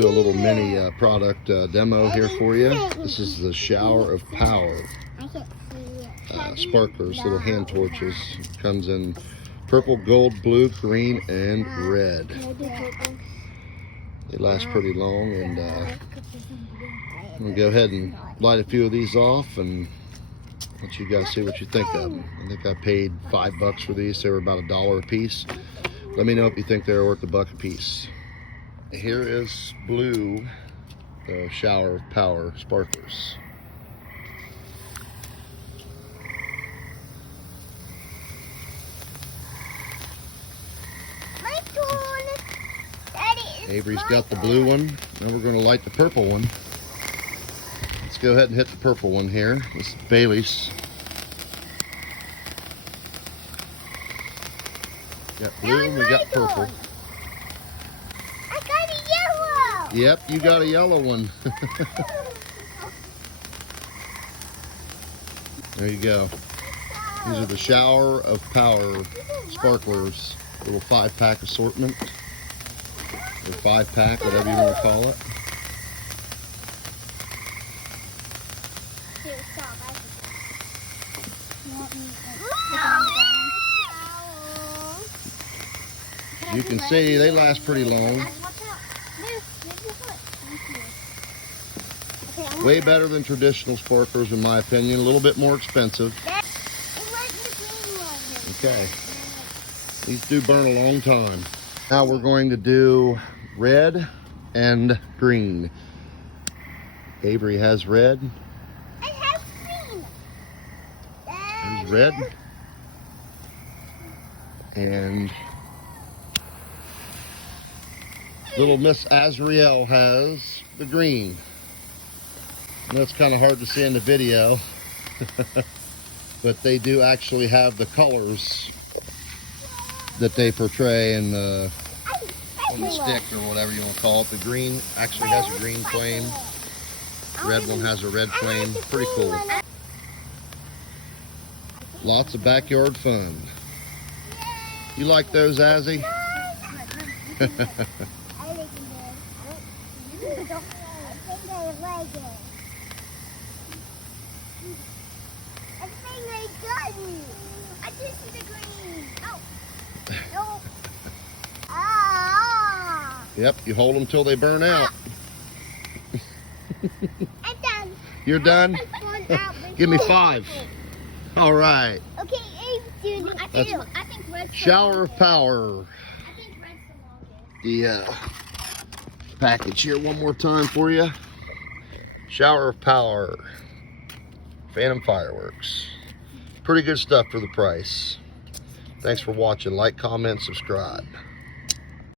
do a little mini product demo here for you. This is the Shower of Power sparklers, little hand torches. It comes in purple, gold, blue, green, and red. They last pretty long, and I'm gonna go ahead and light a few of these off and let you guys see what you think of them. I think I paid $5 for these. They were about $1 a piece. Let me know if you think they're worth $1 a piece. Here is Blue, the Shower of Power sparklers. Avery's got the blue one. Now we're going to light the purple one. Let's go ahead and hit the purple one here. This is Bailey's. Got blue and we got purple. I got a yellow. Yep, you got a yellow one. There you go. These are the Shower of Power sparklers. Little 5-pack assortment. Or 5-pack, whatever you want to call it. You can see they last pretty long. Way better than traditional sparklers in my opinion. A little bit more expensive. Okay. These do burn a long time. Now we're going to do red and green. Avery has red. I have green. There's red. And little Miss Azriel has the green. I know it's kind of hard to see in the video, but they do actually have the colors that they portray in the on the stick or whatever you want to call it. The green actually has a green flame. Red one has a red flame. Pretty cool. Lots of backyard fun. You like those, Azzy? Yep, you hold them till they burn out. I'm done. You're done? Give me 5. All right. Okay, Abe, I think red's Shower of Power. I think red's the longest. The package here one more time for you. Shower of Power. Phantom Fireworks. Pretty good stuff for the price. Thanks for watching. Like, comment, subscribe.